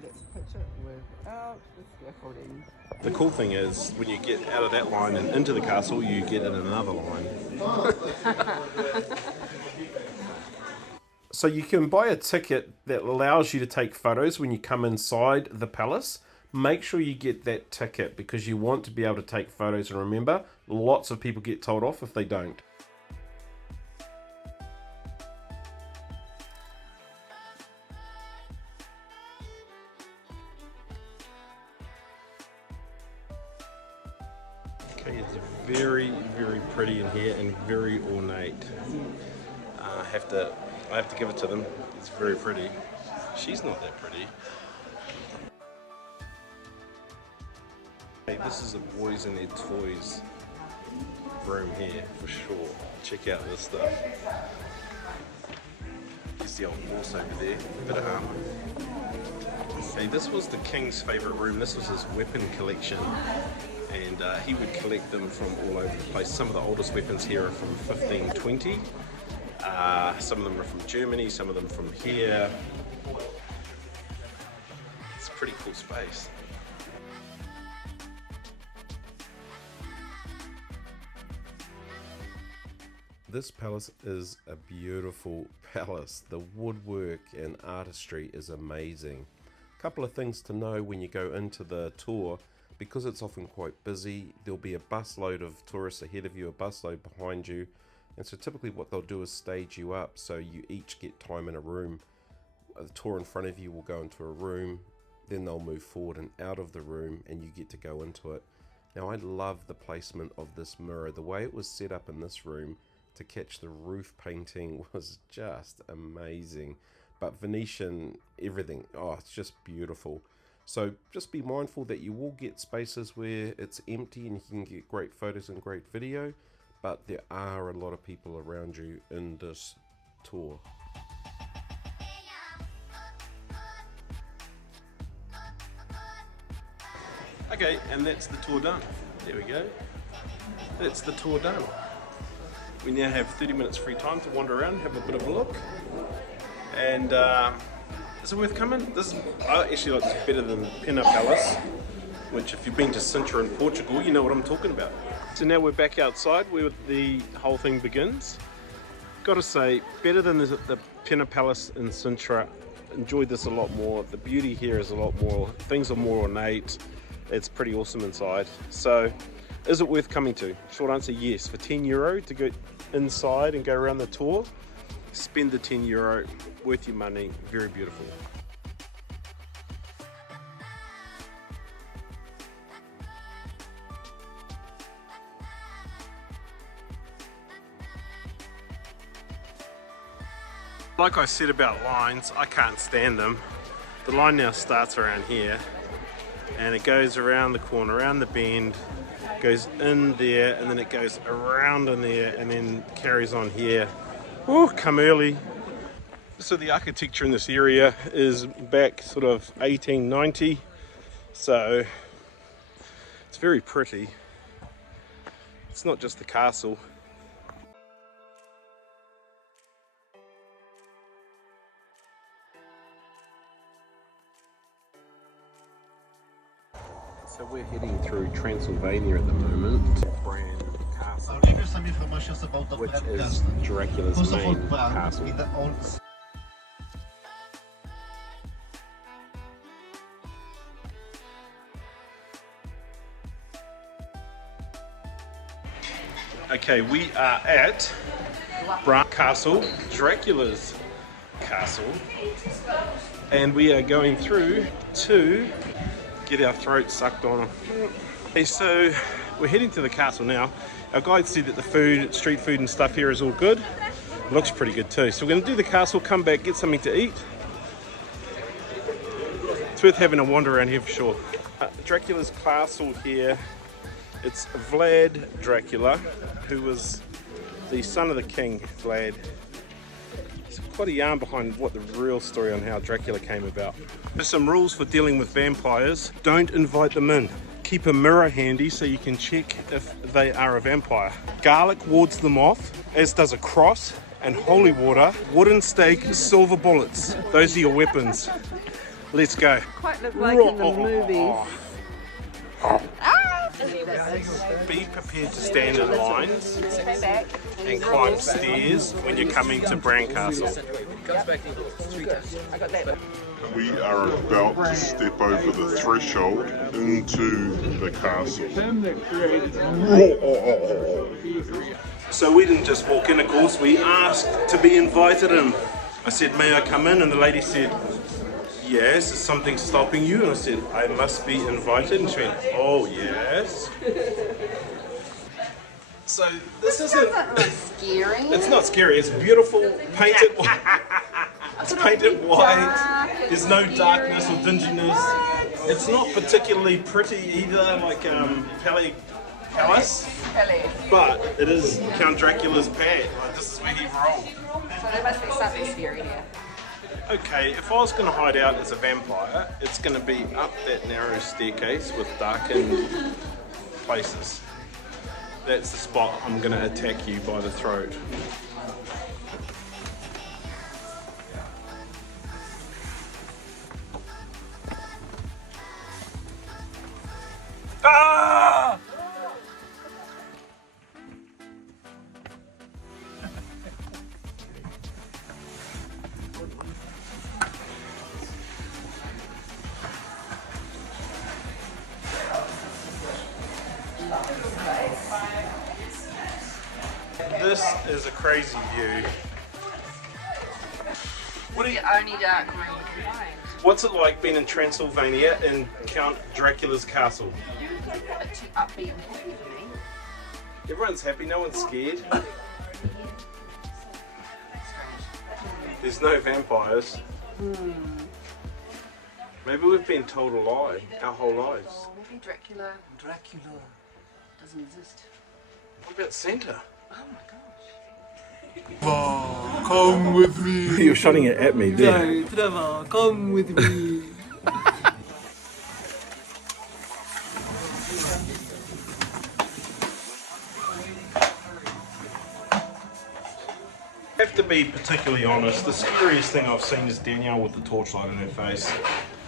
Let's pitch it without the scaffolding. The cool thing is, when you get out of that line and into the castle, you get in another line. So you can buy a ticket that allows you to take photos when you come inside the palace. Make sure you get that ticket because you want to be able to take photos, and remember, lots of people get told off if they don't. Okay, it's very, very pretty in here and very ornate. I have to give it to them. It's very pretty. She's not that pretty. Hey, this is the boys and their toys room here for sure. Check out this stuff. There's the old horse over there, bit of armor. Okay, this was the king's favorite room. This was his weapon collection, and he would collect them from all over the place. Some of the oldest weapons here are from 1520. Some of them are from Germany, some of them from here. It's a pretty cool space. This palace is a beautiful palace. The woodwork and artistry is amazing. A couple of things to know when you go into the tour. Because it's often quite busy, there'll be a busload of tourists ahead of you, a busload behind you. And so typically what they'll do is stage you up so you each get time in a room. The tour in front of you will go into a room, then they'll move forward and out of the room and you get to go into it. Now I love the placement of this mirror. The way it was set up in this room to catch the roof painting was just amazing. But Venetian, everything, oh, it's just beautiful. So just be mindful that you will get spaces where it's empty and you can get great photos and great video, but there are a lot of people around you in this tour. Okay, and that's the tour done. There we go. That's the tour done. We now have 30 minutes free time to wander around, have a bit of a look. And is it worth coming? I actually like this better than Pena Palace, which if you've been to Sintra in Portugal, you know what I'm talking about. So now we're back outside where the whole thing begins. Gotta say, better than the Pena Palace in Sintra. Enjoyed this a lot more. The beauty here is a lot more. Things are more ornate. It's pretty awesome inside. So, is it worth coming to? Short answer, yes. For €10 to go inside and go around the tour, spend the €10, worth your money, very beautiful. Like I said about lines, I can't stand them. The line now starts around here and it goes around the corner, around the bend, goes in there, and then it goes around in there and then carries on here. Oh, come early. So the architecture in this area is back sort of 1890, so it's very pretty. It's not just the castle. So we're heading through Transylvania at the moment, Bran Castle, which is Dracula's main castle. Okay, we are at Bran Castle, Dracula's castle, and we are going through to get our throats sucked on. Okay, so we're heading to the castle now. Our guide said that the food, street food and stuff here is all good. It looks pretty good too. So we're going to do the castle, come back, get something to eat. It's worth having a wander around here for sure. Dracula's castle here. It's Vlad Dracula, who was the son of the king, Vlad. There's quite a yarn behind what the real story on how Dracula came about. There's some rules for dealing with vampires. Don't invite them in. keep a mirror handy so you can check if they are a vampire. Garlic wards them off, as does a cross, and holy water, wooden stake, silver bullets. Those are your weapons. Let's go. Quite look like in the movies. Be prepared to stand in lines and climb stairs when you're coming to Bran Castle. We are about to step over the threshold into the castle. So we didn't just walk in, of course, we asked to be invited in. I said, may I come in? And the lady said, yes, is something stopping you? And I said, I must be invited. And she went, oh yes. So this isn't scary. It's not scary, it's beautiful, painted white. It's painted white. There's no darkness or dinginess. It's not particularly pretty either, like Palace. But it is Count Dracula's pad. Like, this is where he rolled. So there must be something scary here. Okay, if I was going to hide out as a vampire, it's going to be up that narrow staircase with darkened places. That's the spot I'm going to attack you by the throat. Ah! This is a crazy view. What are you, Only dark green we can find. what's it like being in Transylvania in Count Dracula's castle? A bit too upbeat and happy for me. Everyone's happy, no one's scared. There's no vampires. Maybe we've been told a lie our whole lives. Maybe Dracula doesn't exist. What about Santa? Oh my gosh. Come with me. You're shouting it at me there. No, Trevor, come with me. I have to be particularly honest, the scariest thing I've seen is Danielle with the torchlight in her face.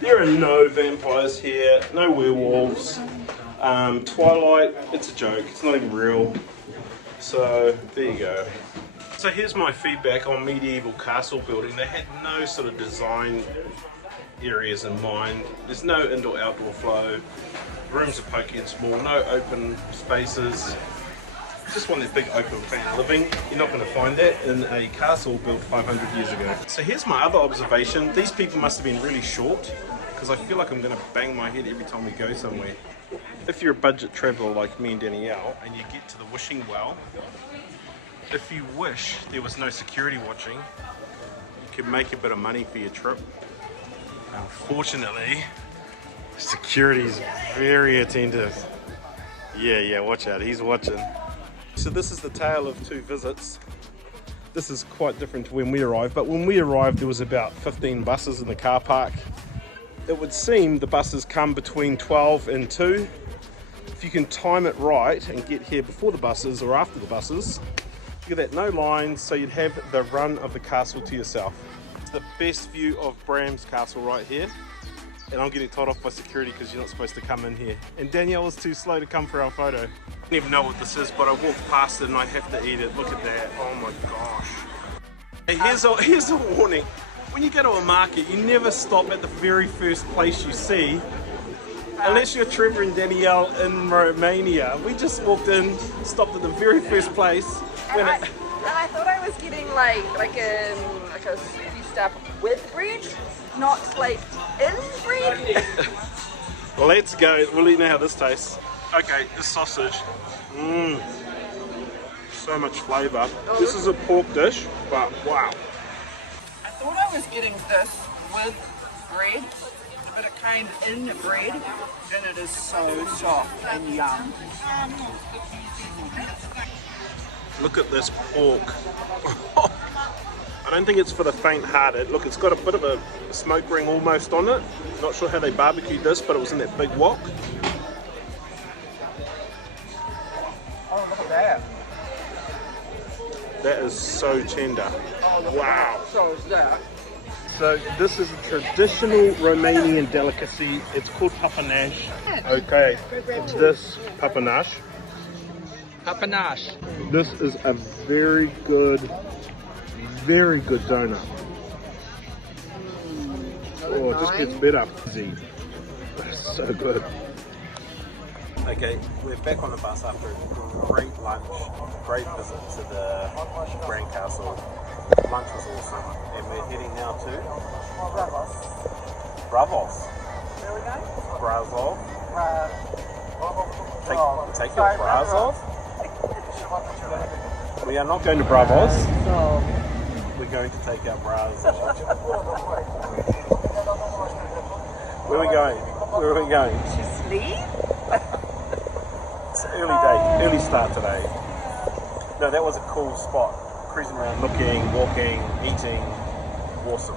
There are no vampires here, no werewolves. Twilight, it's a joke, it's not even real. So, there you go. So here's my feedback on medieval castle building. They had no sort of design areas in mind. There's no indoor-outdoor flow. Rooms are pokey and small, no open spaces. Just want that big open plan living. You're not going to find that in a castle built 500 years ago. So here's my other observation. These people must have been really short because I feel like I'm going to bang my head every time we go somewhere. If you're a budget traveller like me and Danielle and you get to the wishing well, if you wish there was no security watching, you could make a bit of money for your trip. Unfortunately, security is very attentive. Yeah, watch out, he's watching. So this is the tale of two visits. This is quite different to when we arrived, but when we arrived there was about 15 buses in the car park. It would seem the buses come between 12 and 2. If you can time it right and get here before the buses or after the buses, look at that, no lines, so you'd have the run of the castle to yourself. It's the best view of Bram's castle right here. And I'm getting told off by security because you're not supposed to come in here. And Danielle was too slow to come for our photo. I don't even know what this is, but I walked past it and I have to eat it. Look at that, oh my gosh. Hey, here's a warning. When you go to a market, you never stop at the very first place you see. Unless you're Trevor and Danielle in Romania. We just walked in, stopped at the very first place. And I thought I was getting like a stuff with bread, not like in bread. Let's go. We'll let you know how this tastes. Okay, this sausage. So much flavour. This is a pork dish, but wow. I thought I was getting this with bread, but it came in the bread, and it is so soft and yum. Look at this pork. I don't think it's for the faint-hearted. Look, it's got a bit of a smoke ring almost on it. Not sure how they barbecued this, but it was in that big wok. That is so tender. Wow. So is that. So this is a traditional Romanian delicacy. It's called papanash. Okay, this papanash. Papanash. This is a very good donut. Oh, it just gets better. It's so good. Okay, we're back on the bus after a great lunch, great visit to the Bran Castle. Lunch was awesome, and we're heading now to Bravos. Where are we going? Brazov. Take your bras off. We are not going to Bravos. We're going to take our bras off. Where are we going? Where are we going? To sleep? It's an early day, early start today. No, that was a cool spot. Cruising around, looking, walking, eating. Awesome.